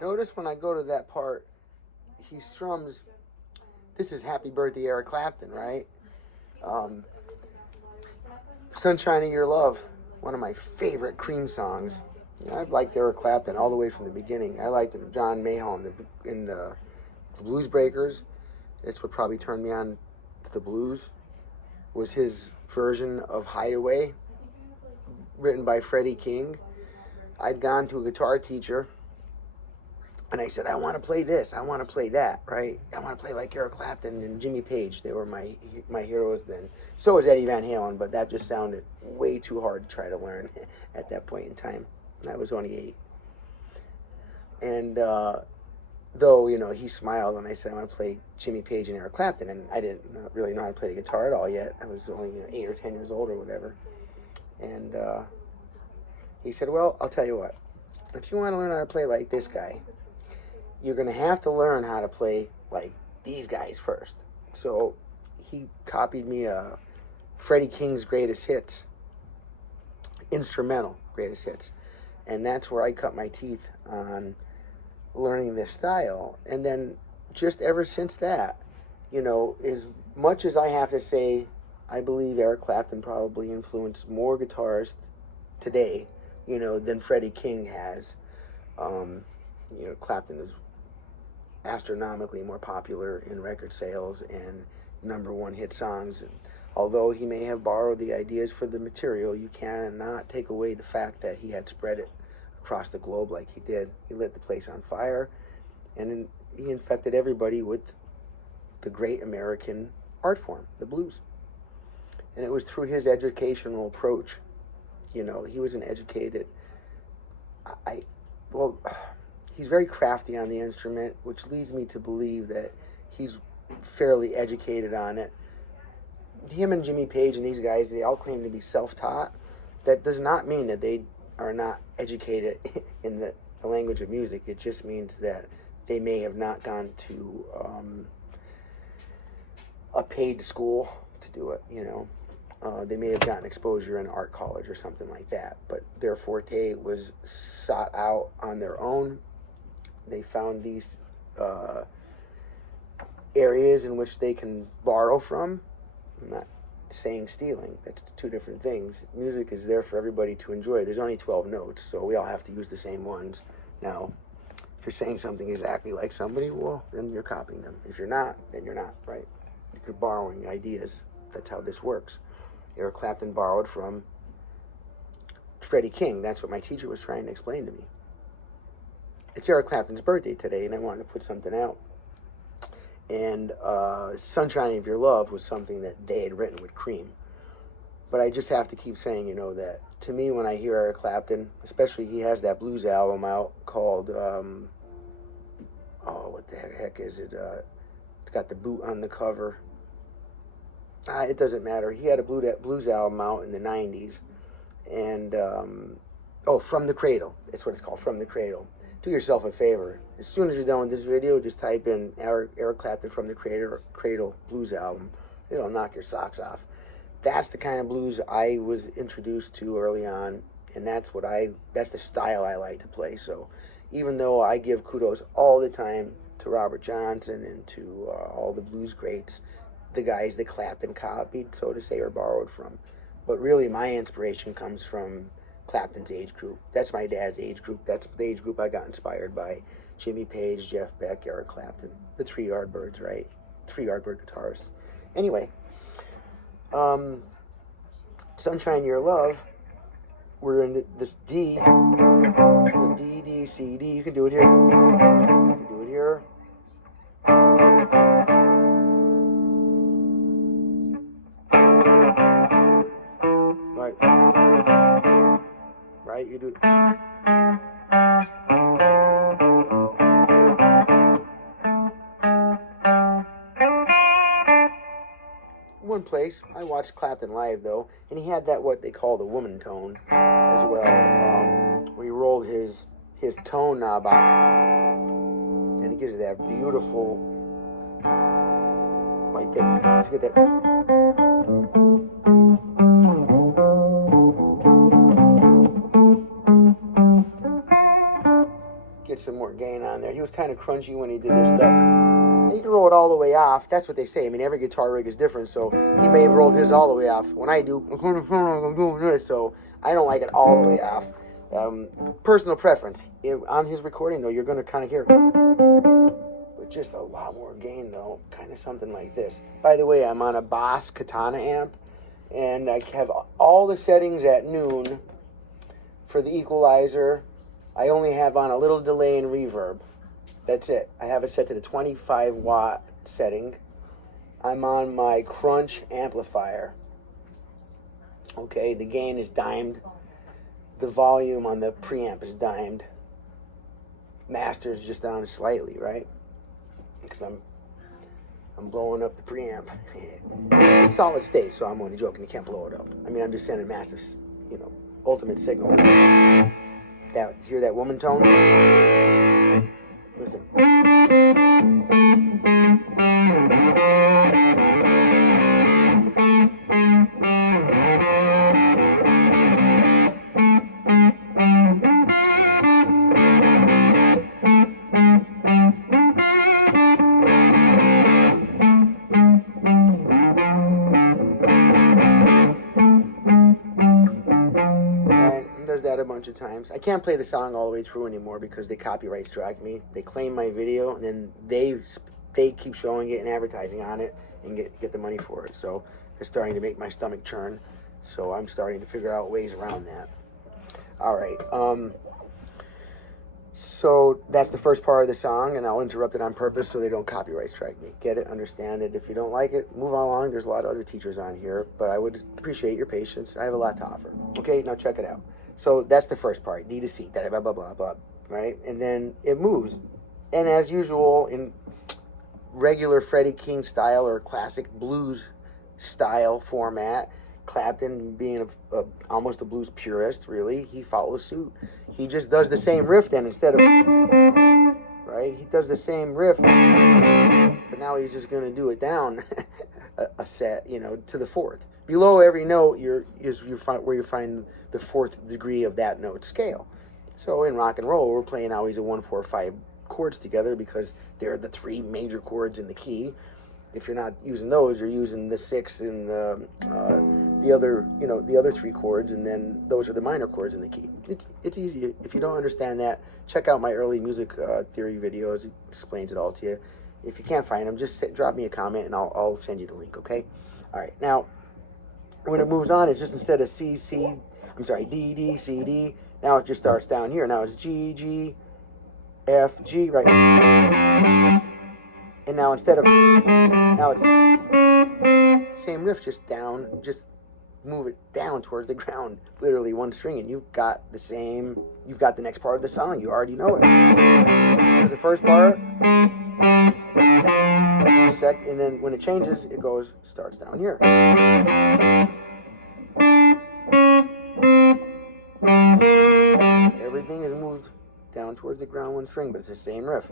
Notice when I go to that part, he strums, this is Happy Birthday Eric Clapton, right? Sunshine of Your Love, one of my favorite Cream songs. You know, I've liked Eric Clapton all the way from the beginning. I liked him, John Mayall in the Blues Breakers. It's what probably turned me on to the blues, was his version of Hideaway, written by Freddie King. I'd gone to a guitar teacher, and I said, I want to play this, I want to play that, right? I want to play like Eric Clapton and Jimmy Page. They were my heroes then. So was Eddie Van Halen, but that just sounded way too hard to try to learn at that point in time. I was only 8. And though, you know, he smiled when I said I want to play Jimmy Page and Eric Clapton, and I didn't really know how to play the guitar at all yet. I was only 8 or 10 years old or whatever. And he said, well, I'll tell you what. If you want to learn how to play like this guy, you're going to have to learn how to play like these guys first. So he copied me Freddie King's Greatest Hits, instrumental Greatest Hits. And that's where I cut my teeth on learning this style. And then just ever since that, you know, as much as I have to say, I believe Eric Clapton probably influenced more guitarists today, you know, than Freddie King has. You know, Clapton is astronomically more popular in record sales and #1 hit songs. And although he may have borrowed the ideas for the material, you cannot take away the fact that he had spread it across the globe like he did. He lit the place on fire, and he infected everybody with the great American art form, the blues. And it was through his educational approach. You know, he was an educated, he's very crafty on the instrument, which leads me to believe that he's fairly educated on it. Him and Jimmy Page and these guys, they all claim to be self-taught. That does not mean that they are not educated in the language of music. It just means that they may have not gone to a paid school to do it, you know. They may have gotten exposure in art college or something like that, but their forte was sought out on their own. They found these areas in which they can borrow from. I'm not saying stealing. That's two different things. Music is there for everybody to enjoy. There's only 12 notes, so we all have to use the same ones. Now, if you're saying something exactly like somebody, well, then you're copying them. If you're not, then you're not, right? You're borrowing ideas. That's how this works. Eric Clapton borrowed from Freddie King. That's what my teacher was trying to explain to me. It's Eric Clapton's birthday today, and I wanted to put something out. And Sunshine of Your Love was something that they had written with Cream. But I just have to keep saying, you know, that to me, when I hear Eric Clapton, especially he has that blues album out called, what the heck is it? It's got the boot on the cover. It doesn't matter. He had a blues album out in the 90s. And, From the Cradle. That's what it's called, From the Cradle. Do yourself a favor. As soon as you're done with this video, just type in Eric Clapton From the Cradle blues album. It'll knock your socks off. that's the kind of blues I was introduced to early on, and that's the style I like to play. So even though I give kudos all the time to Robert Johnson and to all the blues greats, the guys that Clapton copied, so to say, or borrowed from, but really my inspiration comes from Clapton's age group. That's my dad's age group. That's the age group I got inspired by. Jimmy Page, Jeff Beck, Eric Clapton, the 3 Yardbirds, right? 3 Yardbird guitarists. Anyway, Sunshine Your Love, we're in this D, the D, D, C, D. You can do it here. You can do it here. Right, you do. One place, I watched Clapton live though, and he had that what they call the woman tone as well, where he rolled his tone knob off, and he gives it that beautiful, right there. Let's get that. Get some more gain on there. He was kind of crunchy when he did this stuff. And you can roll it all the way off. That's what they say. I mean, every guitar rig is different, so he may have rolled his all the way off. When I do, I'm doing this, so I don't like it all the way off. Personal preference. On his recording, though, you're going to kind of hear, but just a lot more gain, though. Kind of something like this. By the way, I'm on a Boss Katana amp, and I have all the settings at noon for the equalizer. I only have on a little delay and reverb. That's it. I have it set to the 25 watt setting. I'm on my Crunch amplifier. Okay, the gain is dimed. The volume on the preamp is dimed. Master's just down slightly, right? Because I'm blowing up the preamp. It's solid state, so I'm only joking. You can't blow it up. I mean, I'm just sending massive, ultimate signal. Hear that woman tone? Listen. That a bunch of times. I can't play the song all the way through anymore because they copyright strike me. They claim my video, and then they keep showing it and advertising on it and get the money for it. So it's starting to make my stomach churn. So I'm starting to figure out ways around that. All right. So that's the first part of the song, and I'll interrupt it on purpose so they don't copyright strike me. Get it, understand it. If you don't like it, move along. There's a lot of other teachers on here, but I would appreciate your patience. I have a lot to offer. Okay, now check it out. So that's the first part, D to C, blah, blah, blah, blah, blah, right? And then it moves. And as usual, in regular Freddie King style or classic blues style format, Clapton, being almost a blues purist, really, he follows suit. He just does the same riff then instead of, right? He does the same riff, but now he's just going to do it down a set, to the fourth. Below every note is where you find the fourth degree of that note scale. So in rock and roll, we're playing always a 1, 4, 5 chords together because they're the 3 major chords in the key. If you're not using those, you're using the 6 and the other 3 chords, and then those are the minor chords in the key. It's easy. If you don't understand that, check out my early music theory videos. It explains it all to you. If you can't find them, just drop me a comment and I'll send you the link. Okay. All right. Now, when it moves on, it's just instead of D, D, C, D. Now it just starts down here. Now it's G, G, F, G, right? And now now it's same riff, just down, just move it down towards the ground, literally one string, and you've got the next part of the song. You already know it. Here's the first part, and then when it changes, it starts down here. Everything is moved down towards the ground one string, but it's the same riff.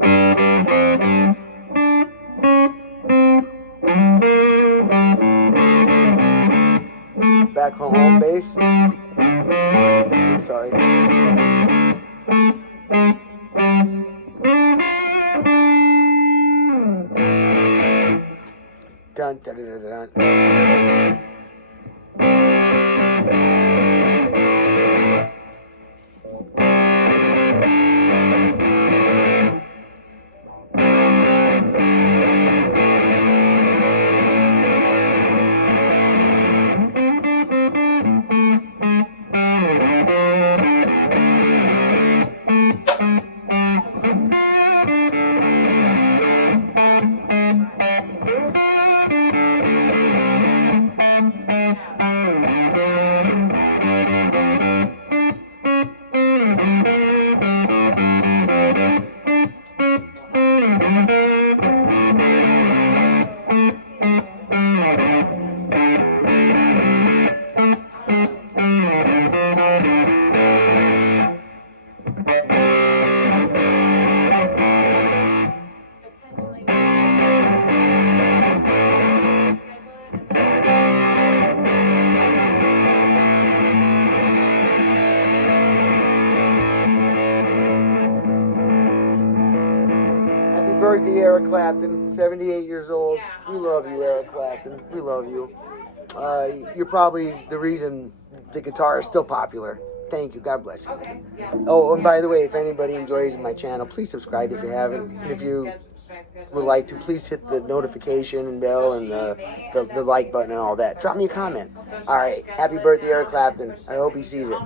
back home bass. Sorry. Dun, dun, dun, dun, dun. Birthday, Eric Clapton, 78 years old. We love you, Eric Clapton. We love you. You're probably the reason the guitar is still popular. Thank you. God bless you. Okay. Yeah. Oh, and by the way, if anybody enjoys my channel, please subscribe if you haven't. And if you would like to, please hit the notification bell and the like button and all that. Drop me a comment. All right. Happy birthday, Eric Clapton. I hope he sees it.